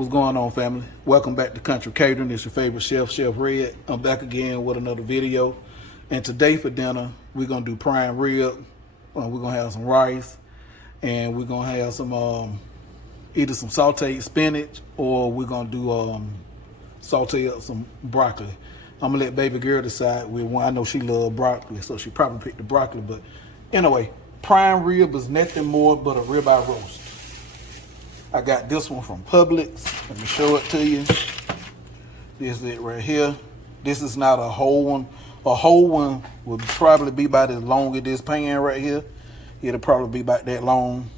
What's going on, family? Welcome back to Country Catering. It's your favorite chef, Chef Red. I'm back again with another video. And today for dinner, we're going to do prime rib. We're going to have some rice. And we're going to have some, either some sauteed spinach, or we're going to do saute up some broccoli. I'm going to let baby girl decide. I know she loves broccoli, so she probably picked the broccoli. But anyway, prime rib is nothing more but a ribeye roast. I got this one from Publix. Let me show it to you. This is it right here. This is not a whole one. A whole one would probably be about as long as this pan right here. It'll probably be about that long.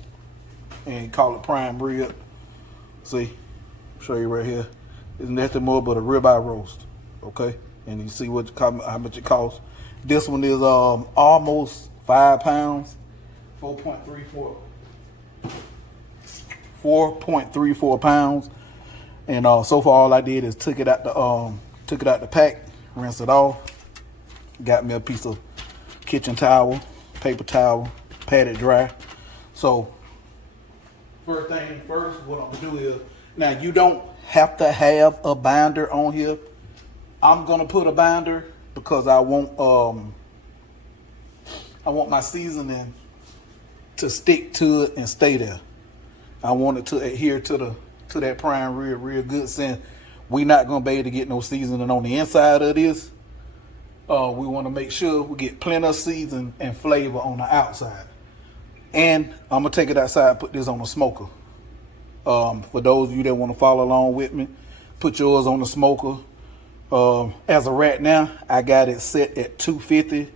And call it prime rib. See? Show you right here. It's nothing more but a ribeye roast. Okay? And you see how much it costs. This one is almost 5 pounds. 4.34 pounds, and so far all I did is took it out the pack, rinse it off, got me a piece of kitchen towel, paper towel, pat it dry. So first thing first, what I'm gonna do is, now you don't have to have a binder on here. I'm gonna put a binder because I want my seasoning to stick to it and stay there. I want it to adhere to that prime rib real good, since we're not gonna be able to get no seasoning on the inside of this. We want to make sure we get plenty of season and flavor on the outside. And I'm gonna take it outside and put this on the smoker. For those of you that want to follow along with me, put yours on the smoker. As of right now, I got it set at 250.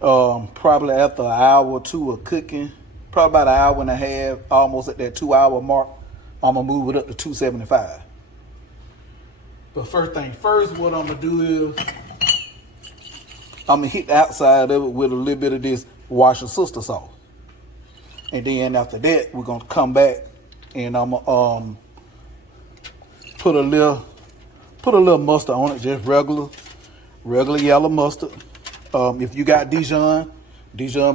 Probably after an hour or two of cooking, probably about an hour and a half, almost at that 2 hour mark, I'm gonna move it up to 275. But first thing first, what I'm gonna do is I'm gonna hit the outside of it with a little bit of this Worcestershire sauce. And then after that, we're gonna come back and I'm gonna put a little mustard on it, just regular yellow mustard. If you got Dijon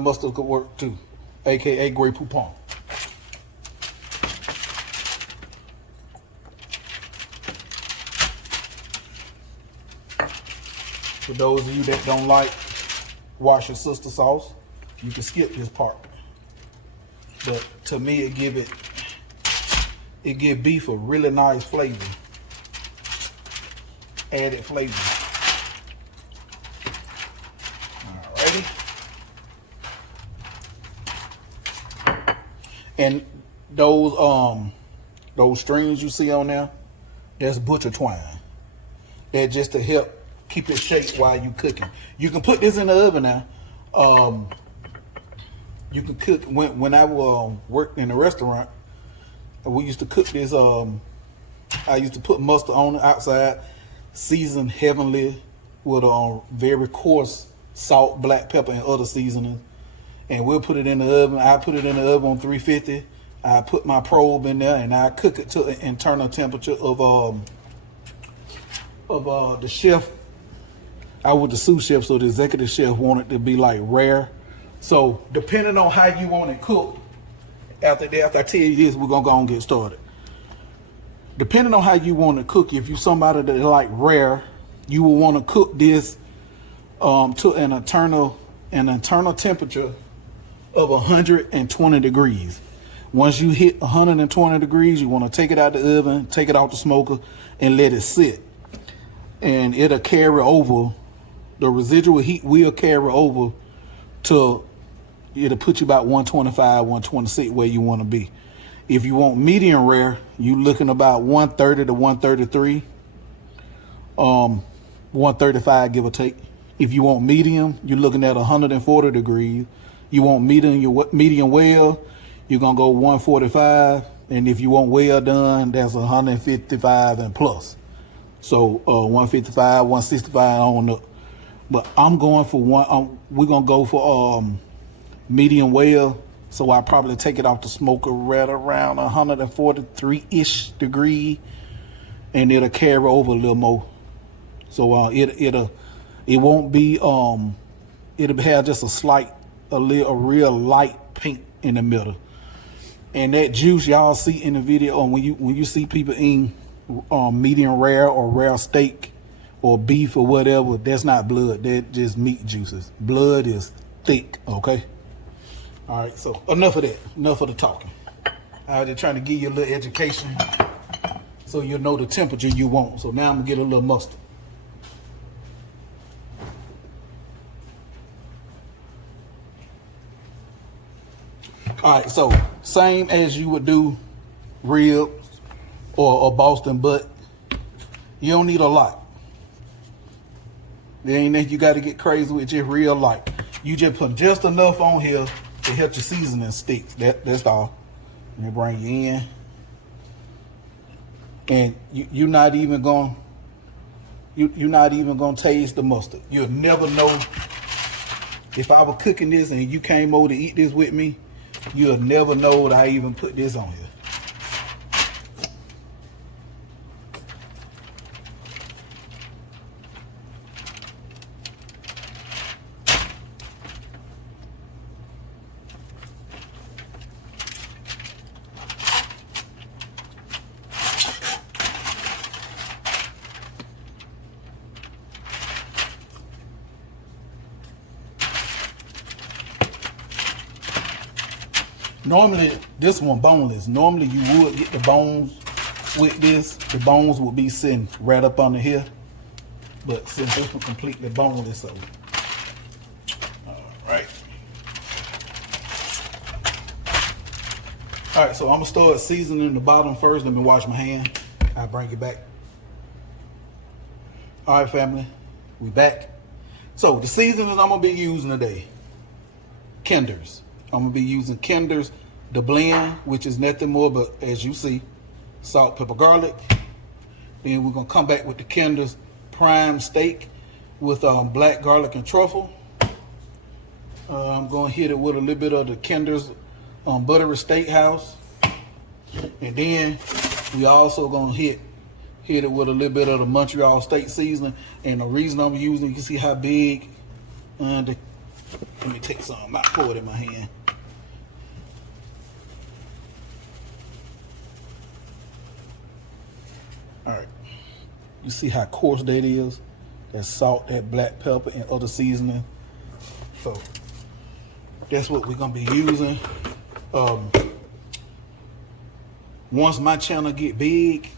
mustard could work too, aka Grey Poupon. For those of you that don't like Worcestershire sauce, you can skip this part. But to me, it give beef a really nice flavor, added flavor. Alrighty. And those strings you see on there, that's butcher twine. That's just to help keep it shaped while you cooking. You can put this in the oven now. You can cook. When I worked in a restaurant, we used to cook this. I used to put mustard on the outside, seasoned heavenly with very coarse salt, black pepper, and other seasonings. And we'll put it in the oven. I put it in the oven on 350. I put my probe in there and I cook it to an internal temperature of the chef. I was the sous chef, so the executive chef wanted to be like rare. So depending on how you want it cooked, after I tell you this, we're gonna go and get started. Depending on how you want to cook, if you're somebody that like rare, you will want to cook this to an internal temperature of 120 degrees. Once you hit 120 degrees, you want to take it out the oven, take it out the smoker, and let it sit. And it'll carry over, the residual heat will carry over to, it'll put you about 125, 126 where you want to be. If you want medium rare, you looking about 130 to 133, 135 give or take. If you want medium, you're looking at 140 degrees. You want medium well, you're gonna go 145. And if you want well done, that's 155 and plus. So 155, 165 on up. But I'm going for we're gonna go for medium well. So I probably take it off the smoker right around 143-ish degree, and it'll carry over a little more. So it won't be it'll have just a real light pink in the middle. And that juice y'all see in the video, when you see people eating medium rare or rare steak or beef or whatever, that's not blood. That's just meat juices. Blood is thick, okay? All right, so enough of that. Enough of the talking. I was just trying to give you a little education so you'll know the temperature you want. So now I'm gonna get a little mustard. All right, so same as you would do ribs or Boston butt. You don't need a lot. There ain't that you got to get crazy with, just real light. You just put just enough on here to help your seasoning stick. That's all. Let me bring you in. And you're not even going to taste the mustard. You'll never know. If I were cooking this and you came over to eat this with me, you'll never know that I even put this on here. Normally, this one boneless. Normally, you would get the bones with this. The bones would be sitting right up under here. But since this one completely boneless, so all right, so I'm gonna start seasoning the bottom first. Let me wash my hand. I'll bring it back. All right, family, we back. So the seasonings I'm gonna be using today: Kinder's. I'm gonna be using Kinder's, the blend, which is nothing more but, as you see, salt, pepper, garlic. Then we're gonna come back with the Kinder's prime steak with black garlic and truffle. I'm gonna hit it with a little bit of the Kinder's buttery steakhouse, and then we also gonna hit it with a little bit of the Montreal steak seasoning. And the reason I'm using, you can see how big. Let me take some. I pour it in my hand. All right, you see how coarse that is? That salt, that black pepper, and other seasoning. So that's what we're gonna be using. Once my channel get big,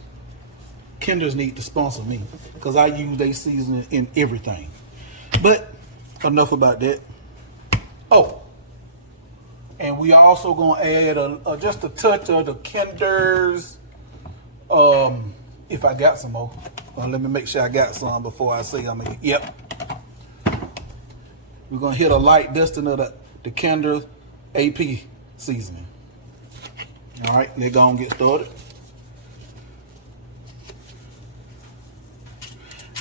Kinder's need to sponsor me because I use their seasoning in everything. But enough about that. Oh, and we also gonna add just a touch of the Kinder's. If I got some more, let me make sure I got some before I say I'm gonna. Yep. We're gonna hit a light dusting of the Kinder's AP seasoning. All right, let's go and get started.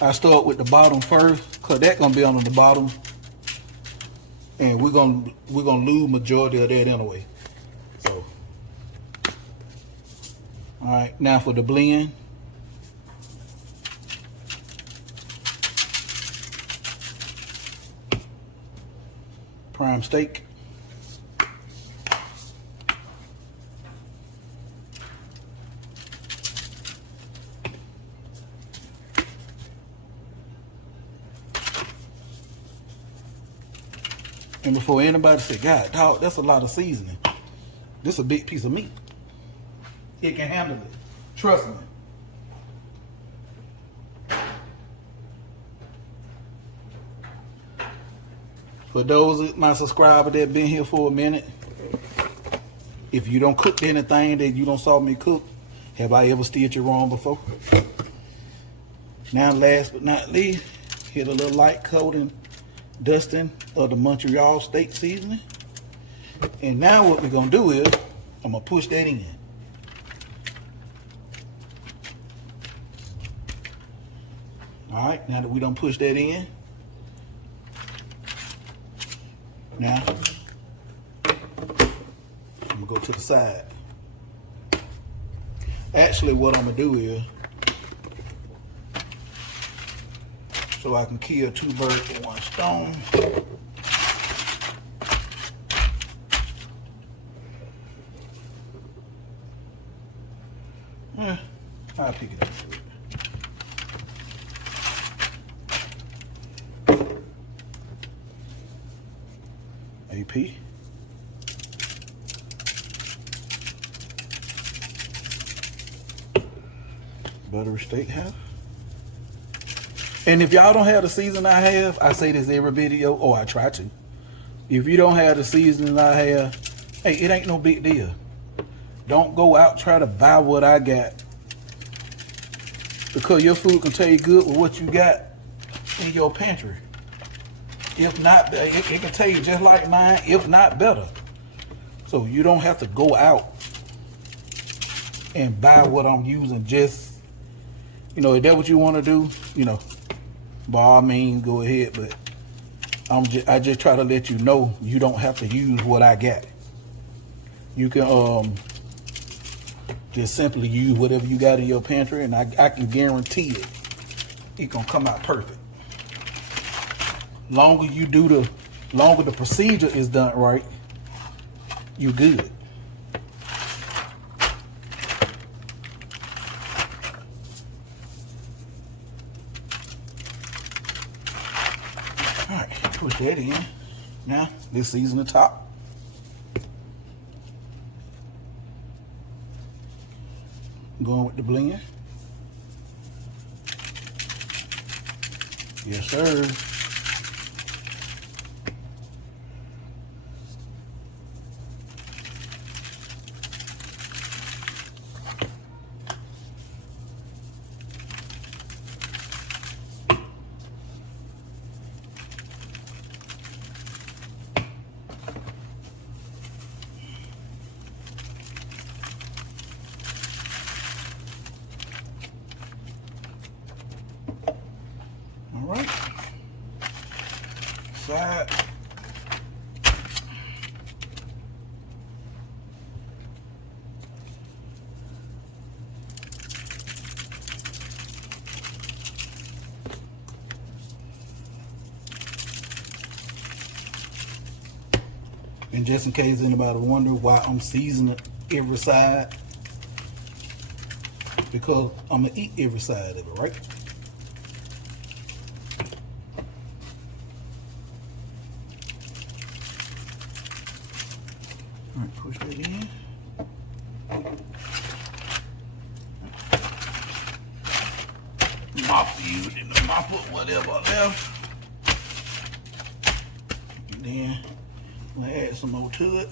I start with the bottom first, cause that's gonna be under the bottom, and we're gonna lose majority of that anyway. So, all right, now for the blend. Prime steak. And before anybody say, God, dog, that's a lot of seasoning. This is a big piece of meat. It can handle it. Trust me. For those my subscribers that been here for a minute, if you don't cook anything that you don't saw me cook, have I ever steered you wrong before? Now, last but not least, hit a little light coating, dusting of the Montreal steak seasoning. And now what we're gonna do is, I'm gonna push that in. All right, now that we done push that in, now I'm gonna go to the side. Actually, what I'm gonna do is, so I can kill two birds with one stone. I'll pick it up. AP. Buttery Steakhouse. And if y'all don't have the season I have, I say this every video, or I try to. If you don't have the season I have, hey, it ain't no big deal. Don't go out try to buy what I got, because your food can taste good with what you got in your pantry. If not, it can taste just like mine, if not better. So you don't have to go out and buy what I'm using. Just, you know, if that's what you want to do, you know, by all means, go ahead. But I just try to let you know you don't have to use what I got. You can just simply use whatever you got in your pantry, and I can guarantee it gonna come out perfect. Longer the procedure is done right, you good. All right, put that in. Now, let's season the top. Going with the blend. Yes, sir. All right. Side. And just in case anybody wonder why I'm seasoning every side, because I'm gonna eat every side of it, right? All right, push that in. Mop you, and mop up whatever left. And then I'm gonna add some more to it.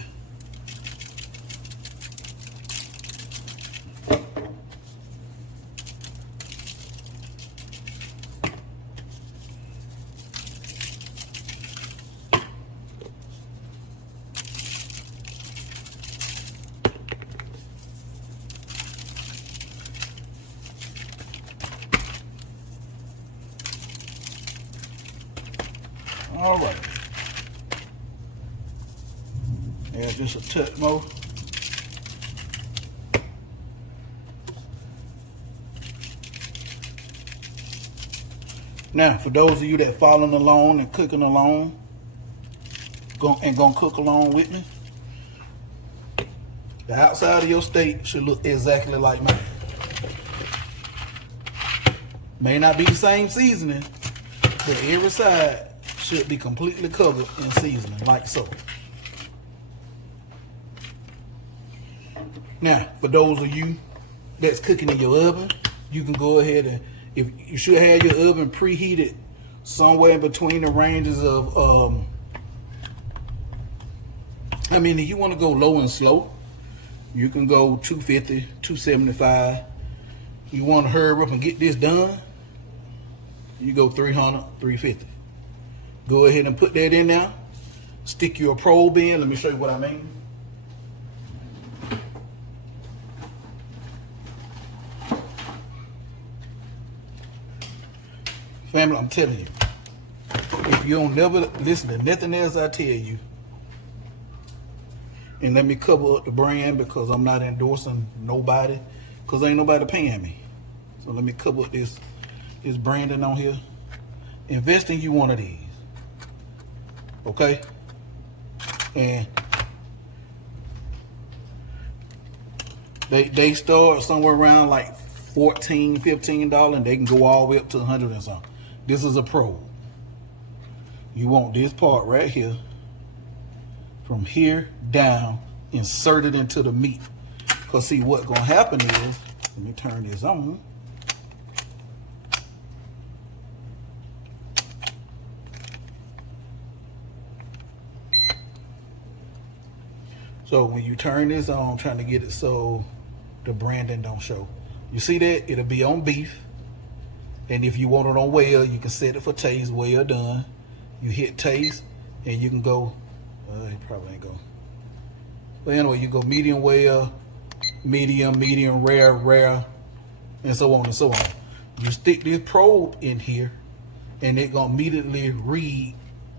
All right. Add just a touch more. Now, for those of you that following along and cooking along, gonna cook along with me, the outside of your steak should look exactly like mine. May not be the same seasoning, but every side should be completely covered in seasoning, like so. Now, for those of you that's cooking in your oven, you can go ahead and, if you should have your oven preheated somewhere in between the ranges of, I mean, if you want to go low and slow, you can go 250, 275. You want to hurry up and get this done, you go 300, 350. Go ahead and put that in there. Stick your probe in. Let me show you what I mean. Family, I'm telling you, if you don't never listen to nothing else I tell you, and let me cover up the brand because I'm not endorsing nobody, because ain't nobody paying me. So let me cover up this branding on here. Invest in you one of these. Okay? And they start somewhere around like $14, $15, and they can go all the way up to 100 and something. This is a probe. You want this part right here, from here down, inserted into the meat. Because see, what's going to happen is, let me turn this on. So when you turn this on, I'm trying to get it so the branding don't show. You see that? It'll be on beef. And if you want it on well, you can set it for taste, well done. You hit taste, and you can go, it probably ain't go. But anyway, you go medium well, medium rare, rare, and so on and so on. You stick this probe in here, and it gonna immediately read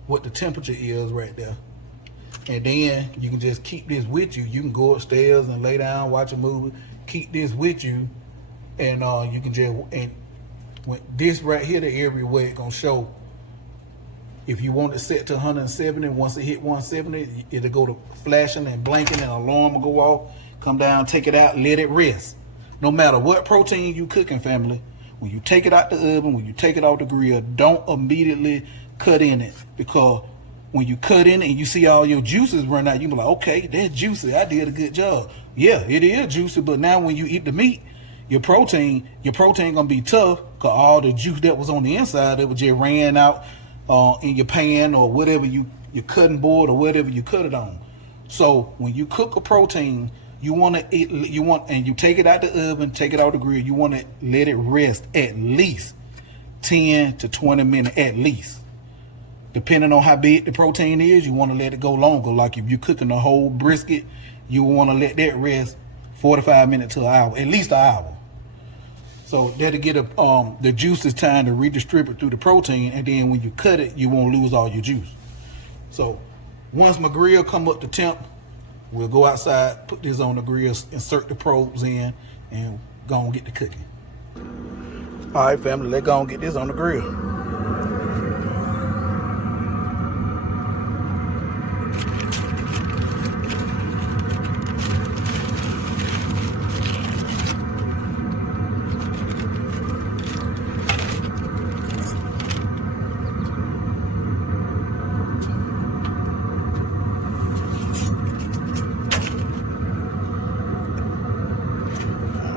what the temperature is right there. And then you can just keep this with you. You can go upstairs and lay down, watch a movie, keep this with you, and you can just, and when this right here, the area where it's gonna show. If you want it set to 170, once it hit 170, it'll go to flashing and blinking, and alarm will go off. Come down, take it out, let it rest. No matter what protein you cooking, family, when you take it out the oven, when you take it off the grill, don't immediately cut in it, because when you cut in it and you see all your juices run out, you be like, okay, that's juicy. I did a good job. Yeah, it is juicy, but now when you eat the meat, your protein gonna be tough, because all the juice that was on the inside, it was just ran out in your pan or whatever your cutting board or whatever you cut it on. So when you cook a protein, you take it out the oven, take it out the grill, you want to let it rest at least 10 to 20 minutes at least. Depending on how big the protein is, you want to let it go longer. Like if you're cooking a whole brisket, you want to let that rest 45 minutes to an hour, at least an hour. So that'll get the juices time to redistribute through the protein, and then when you cut it, you won't lose all your juice. So once my grill come up to temp, we'll go outside, put this on the grill, insert the probes in, and go and get the cooking. All right, family, let's go and get this on the grill.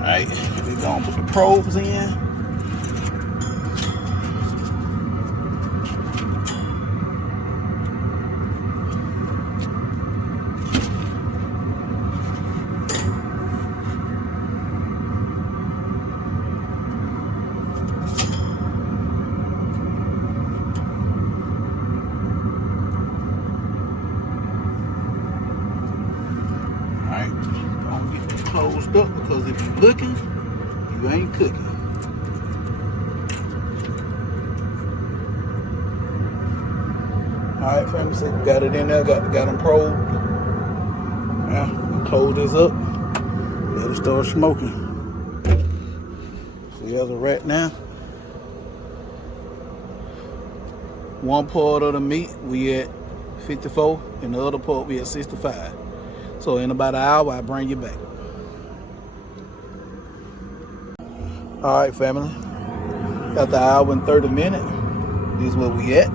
Alright, we're gonna put the probes in. Closed up, because if you're looking, you ain't cooking. All right, family, so we got it in there, got them probed. Now, close this up, let it start smoking. See, as of right now, one part of the meat, we at 54, and the other part, we at 65. So in about an hour, I'll bring you back. All right, family. After an hour and 30 minutes, this is where we at.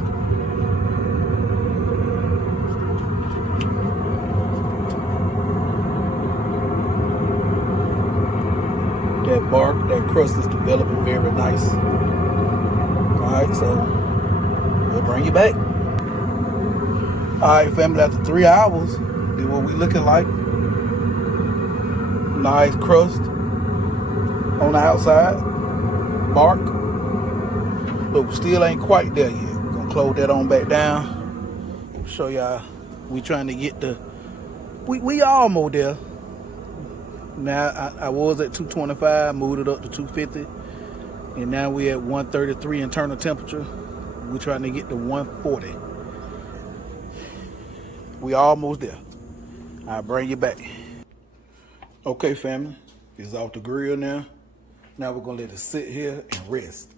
That bark, that crust is developing very nice. All right, so we'll bring you back. All right, family. After 3 hours, this is what we looking like. Nice crust on the outside, bark, but we still ain't quite there yet. We're gonna close that on back down. Show y'all, we trying to get we almost there. Now I was at 225, moved it up to 250, and now we at 133 internal temperature. We're trying to get to 140. We almost there. I'll bring you back. Okay, family, it's off the grill now. Now we're gonna let it sit here and rest.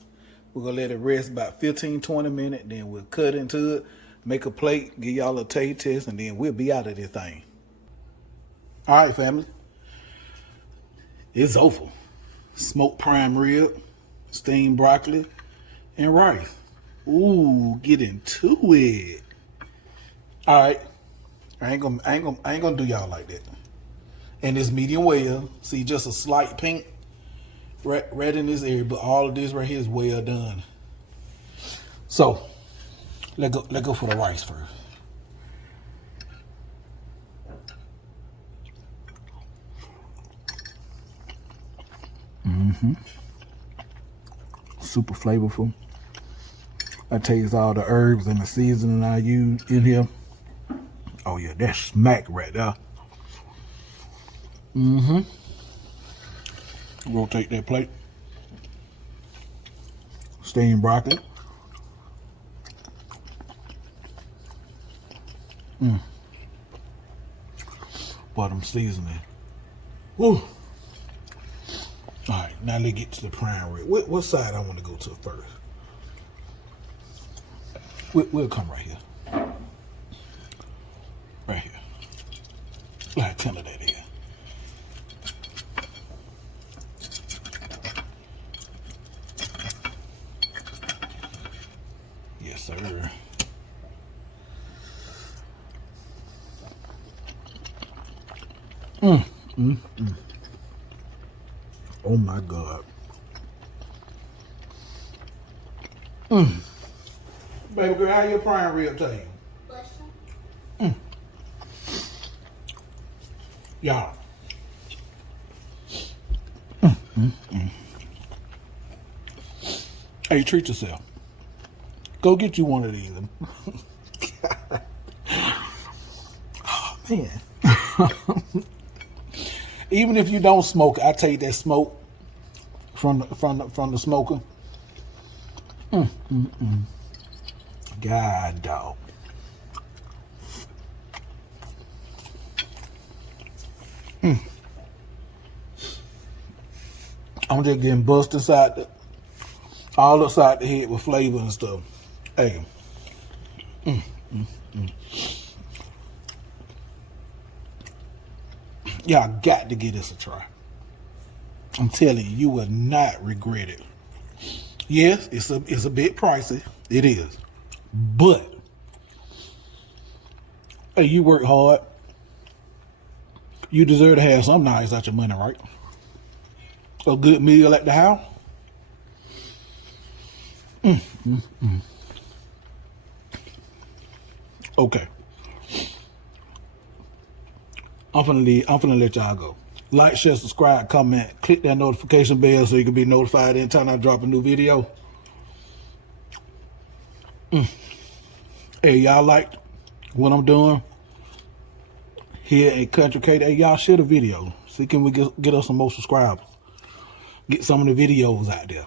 We're gonna let it rest about 15, 20 minutes, then we'll cut into it, make a plate, give y'all a taste test, and then we'll be out of this thing. All right, family. It's over. smoked prime rib, steamed broccoli, and rice. Ooh, get into it. All right, I ain't gonna do y'all like that. And it's medium well. See, just a slight pink right in this area, but all of this right here is well done. So let's go for the rice first. Super flavorful. I taste all the herbs and the seasoning I use in here. Oh yeah, that's smack right there. Rotate that plate. Steamed broccoli. Bottom seasoning. Woo. All right, now let's get to the prime rib. What side I want to go to first? We'll come right here. Right here. Like 10 of that here. Yes, sir. Oh my God. Baby girl, how your prime rib taste? Y'all. Hey, treat yourself. Go get you one of these. Oh man. Even if you don't smoke, I take that smoke from the smoker. God dog. I'm just getting bust inside all upside the head with flavor and stuff. Hey. Y'all got to give this a try. I'm telling you, you will not regret it. Yes, it's a bit pricey. It is. But hey, you work hard. You deserve to have something nice out your money, right? A good meal at the house. Okay. I'm finna let y'all go. Like, share, subscribe, comment, click that notification bell so you can be notified anytime I drop a new video. Hey, y'all like what I'm doing here at Country Kate? Hey, y'all share the video. See, can we get us some more subscribers? Get some of the videos out there.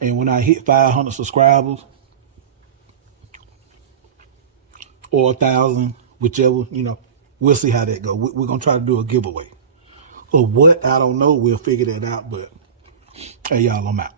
And when I hit 500 subscribers or 1,000, whichever, we'll see how that goes. We're going to try to do a giveaway. Or what? I don't know. We'll figure that out. But, hey, y'all, I'm out.